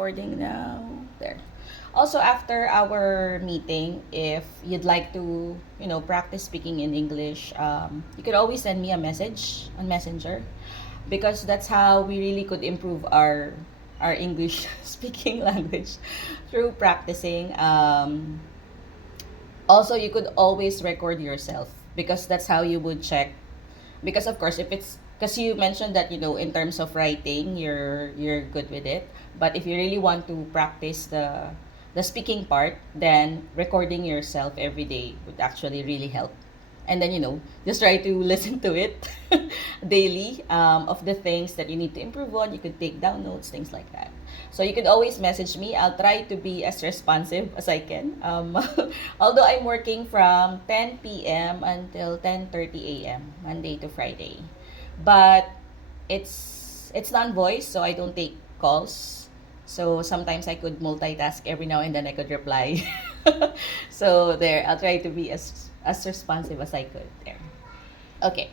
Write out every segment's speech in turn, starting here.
recording now. There. Also, after our meeting, if you'd like to, practice speaking in English, you could always send me a message on Messenger because that's how we really could improve our English speaking language through practicing. Also, you could always record yourself because that's how you would check. Because of course, if it's because you mentioned that in terms of writing, you're good with it. But if you really want to practice the speaking part, then recording yourself every day would actually really help. And then just try to listen to it daily, of the things that you need to improve on. You could take down notes, things like that. So you could always message me. I'll try to be as responsive as I can. Although I'm working from 10 p.m. until 10:30 a.m. Monday to Friday, but it's non-voice, so I don't take calls. So sometimes I could multitask. Every now and then I could reply. So there, I'll try to be as responsive as I could there. Okay.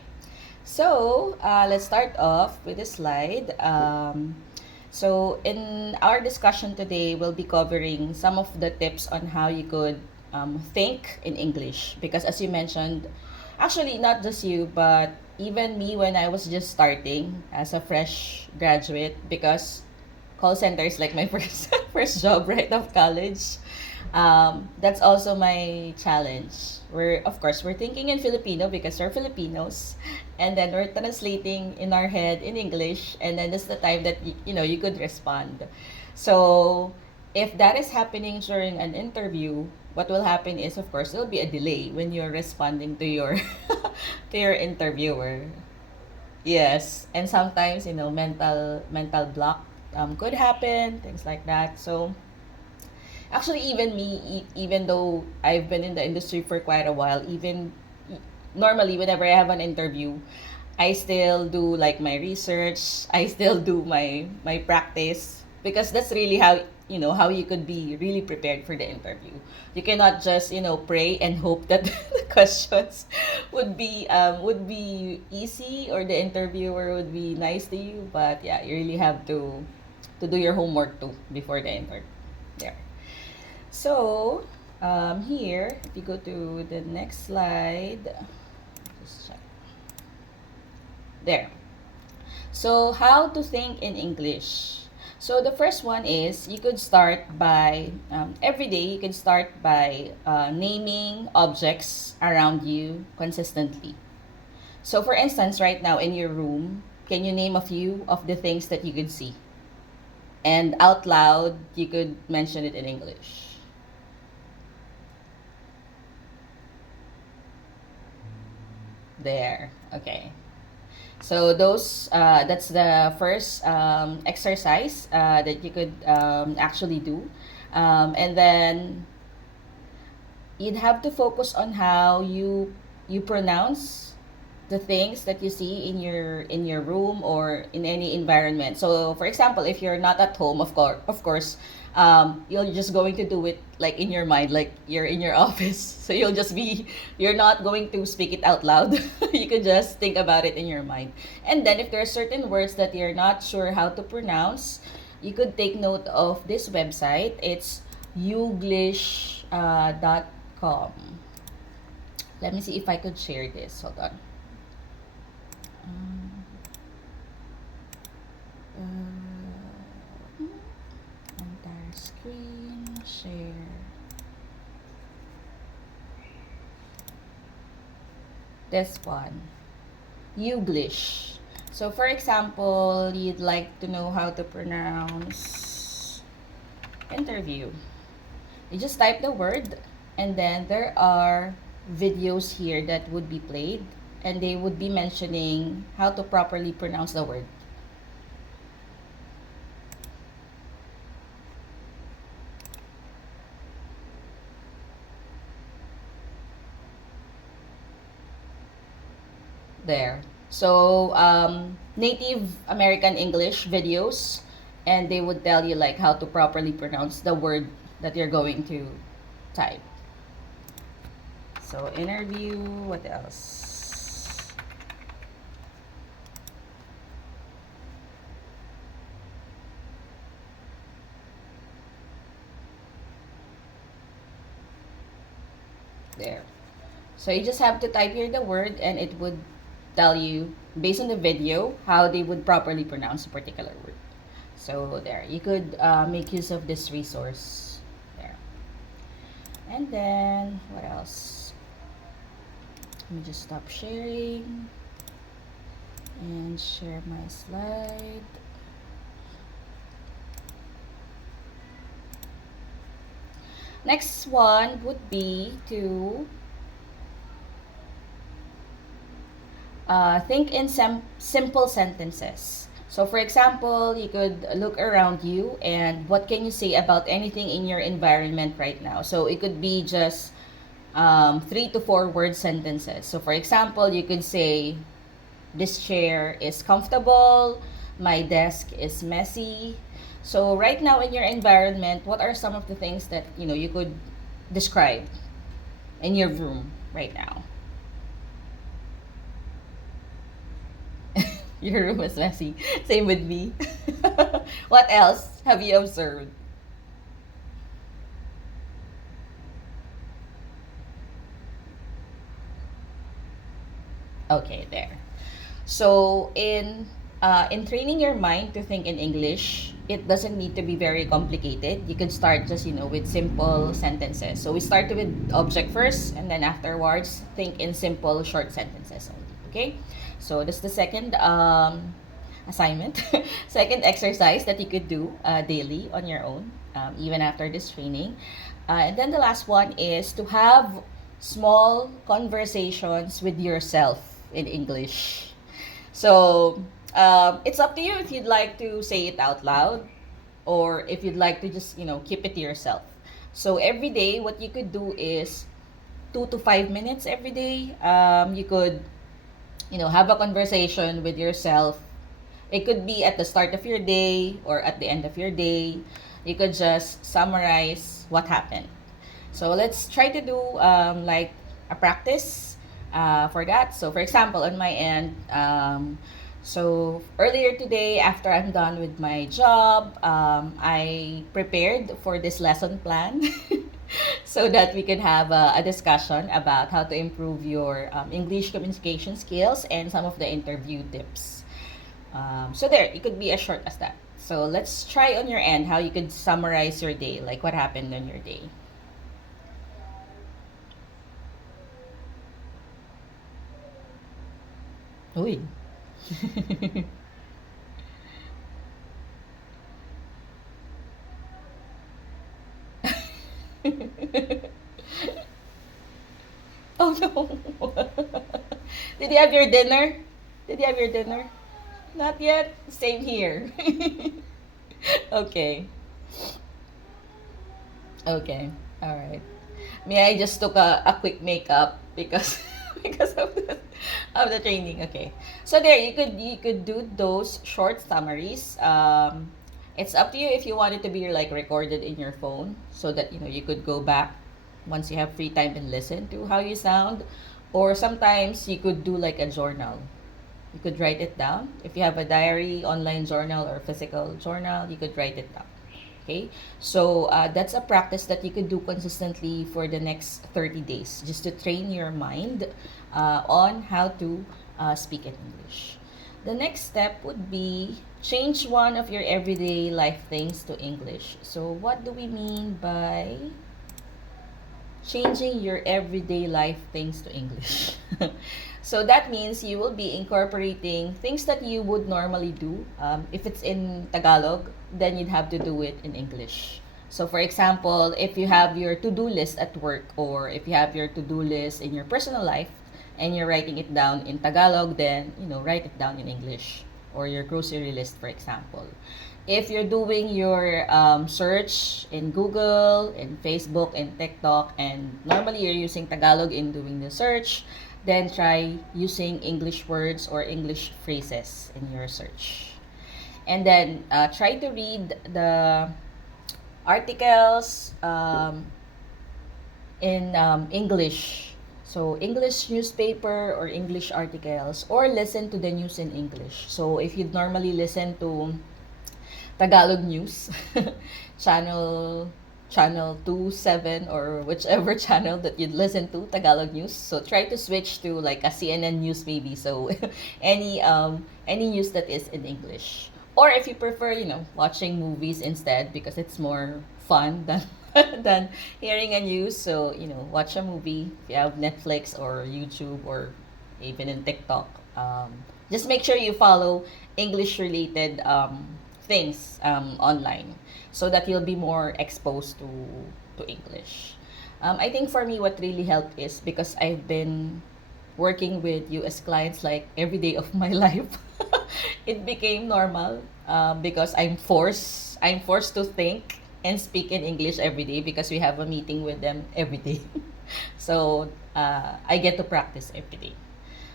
So let's start off with a slide. So in our discussion today, we'll be covering some of the tips on how you could think in English. Because as you mentioned, actually not just you, but even me when I was just starting as a fresh graduate, because call center is like my first first job right off college. That's also my challenge. We're thinking in Filipino because we're Filipinos, and then we're translating in our head in English, and then that's the time that you could respond. So if that is happening during an interview, what will happen is, of course, there'll be a delay when you're responding to your to your interviewer. Yes, and sometimes mental block could happen, things like that. So actually, even me, even though I've been in the industry for quite a while, even normally whenever I have an interview, I still do like my research. I still do my practice because that's really how you could be really prepared for the interview. You cannot just pray and hope that the questions would be easy, or the interviewer would be nice to you. But yeah, you really have to do your homework too before the interview. Yeah. So, here, if you go to the next slide, just check. There. So, how to think in English. So, the first one is you could start by, every day, you can start by naming objects around you consistently. So, for instance, right now in your room, can you name a few of the things that you could see? And out loud, you could mention it in English. There. Okay. So that's the first exercise that you could actually do, and then you'd have to focus on how you pronounce the things that you see in your room or in any environment. So for example, if you're not at home, of course, you're just going to do it like in your mind, like you're in your office. So you're not going to speak it out loud. You can just think about it in your mind. And then if there are certain words that you're not sure how to pronounce, you could take note of this website. It's youglish.com. Let me see if I could share this. Hold on. Um, entire screen share. This one, Youglish. So for example, you'd like to know how to pronounce interview. You just type the word, and then there are videos here that would be played, and they would be mentioning how to properly pronounce the word. There. So, native American English videos, and they would tell you like how to properly pronounce the word that you're going to type. So, interview, what else? There. So you just have to type here the word and it would tell you, based on the video, how they would properly pronounce a particular word. So there, you could make use of this resource there. And then, what else? Let me just stop sharing and share my slide. Next one would be to think in simple sentences. So, for example, you could look around you and what can you say about anything in your environment right now? So, it could be just 3 to 4 word sentences. So, for example, you could say, this chair is comfortable, my desk is messy. So, right now in your environment, what are some of the things that you could describe in your room right now? Your room is messy. Same with me. What else have you observed? Okay, there. So in training your mind to think in English, it doesn't need to be very complicated. You can start just with simple sentences. So we start with object first, and then afterwards think in simple short sentences only. Okay. So that's the second assignment, second exercise that you could do daily on your own, even after this training. And then the last one is to have small conversations with yourself in English. So it's up to you if you'd like to say it out loud or if you'd like to just keep it to yourself. So every day, what you could do is 2 to 5 minutes every day. You could have a conversation with yourself. It could be at the start of your day or at the end of your day. You could just summarize what happened. So let's try to do like a practice for that. So for example, on my end, so earlier today, after I'm done with my job, I prepared for this lesson plan so that we can have a discussion about how to improve your English communication skills and some of the interview tips. So there, it could be as short as that. So let's try on your end how you could summarize your day, like what happened on your day. Uy. Oh no. Did you have your dinner? Did you have your dinner? Not yet. Same here. Okay. Okay. All right. Me, I just took a quick makeup because because of the training. Okay. So there you could do those short summaries. It's up to you if you want it to be like recorded in your phone so that you could go back once you have free time and listen to how you sound, or sometimes you could do like a journal. You could write it down. If you have a diary, online journal, or physical journal, you could write it down. Okay, so that's a practice that you could do consistently for the next 30 days just to train your mind on how to speak in English. The next step would be change one of your everyday life things to English. So, what do we mean by changing your everyday life things to English? So that means you will be incorporating things that you would normally do. If it's in Tagalog, then you'd have to do it in English. So for example, if you have your to-do list at work or if you have your to-do list in your personal life and you're writing it down in Tagalog, then write it down in English, or your grocery list, for example. If you're doing your search in Google, in Facebook, in TikTok, and normally you're using Tagalog in doing the search, then try using English words or English phrases in your search. And then try to read the articles in English. So English newspaper or English articles, or listen to the news in English. So if you'd normally listen to Tagalog news, channel channel 27 or whichever channel that you'd listen to, Tagalog news. So try to switch to like a CNN news maybe. So any news that is in English. Or if you prefer, watching movies instead because it's more fun than than hearing a news. So, watch a movie if you have Netflix or YouTube or even in TikTok. Just make sure you follow English related things online so that you'll be more exposed to English. I think for me, what really helped is because I've been working with US clients like every day of my life. It became normal because I'm forced to think and speak in English every day because we have a meeting with them every day. So I get to practice every day.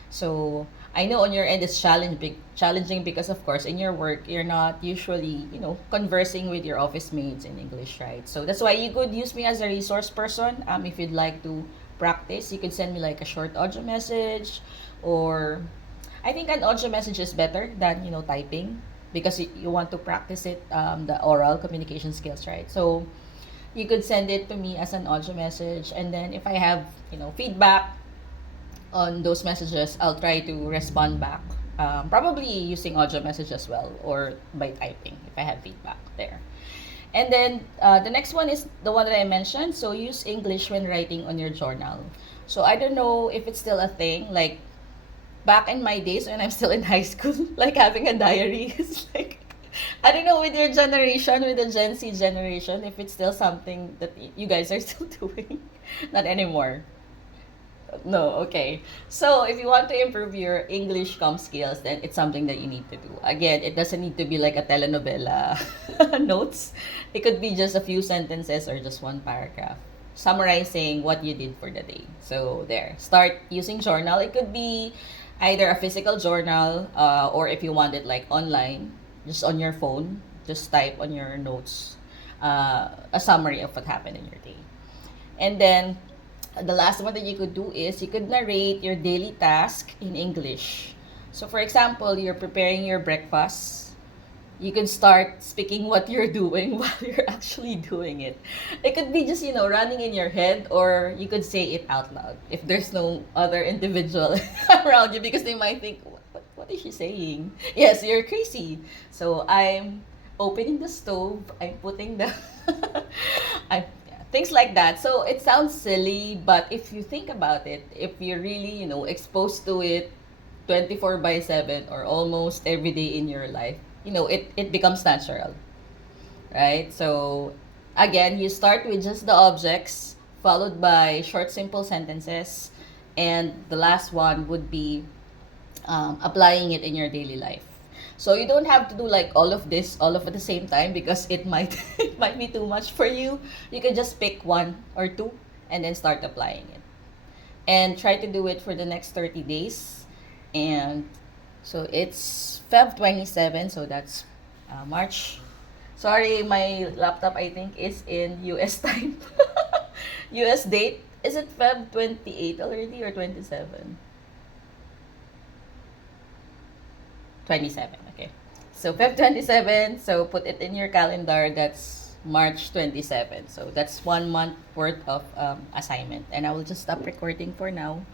So I know on your end it's challenging because of course in your work you're not usually conversing with your office mates in English, right? So that's why you could use me as a resource person. If you'd like to practice, you could send me like a short audio message, or I think an audio message is better than typing because you want to practice it, the oral communication skills, right? So you could send it to me as an audio message, and then if I have feedback on those messages, I'll try to respond back. Probably using audio message as well or by typing if I have feedback there. And then the next one is the one that I mentioned. So use English when writing on your journal. So I don't know if it's still a thing. Like back in my days when I'm still in high school, like having a diary is like, I don't know with your generation, with the Gen Z generation, if it's still something that you guys are still doing. Not anymore. No, okay. So if you want to improve your English com skills, then it's something that you need to do. Again, it doesn't need to be like a telenovela notes. It could be just a few sentences or just one paragraph summarizing what you did for the day. So there, start using journal. It could be either a physical journal, or if you want it like online, just on your phone, just type on your notes a summary of what happened in your day. And then the last one that you could do is you could narrate your daily task in English. So, for example, you're preparing your breakfast. You could start speaking what you're doing while you're actually doing it. It could be just, running in your head, or you could say it out loud if there's no other individual around you because they might think, what is she saying? Yes, you're crazy. So, I'm opening the stove, I'm putting the I things like that. So it sounds silly, but if you think about it, if you're really, exposed to it 24 by 7 or almost every day in your life, it becomes natural, right? So again, you start with just the objects, followed by short, simple sentences, and the last one would be applying it in your daily life. So you don't have to do like all of this all of at the same time because it might it might be too much for you. You can just pick one or two and then start applying it. And try to do it for the next 30 days. And so it's Feb 27, so that's March. Sorry, my laptop I think is in US time. US date. Is it Feb 28 already or 27? 27, okay. So Feb 27, so put it in your calendar. That's March 27. So that's 1 month worth of assignment. And I will just stop recording for now.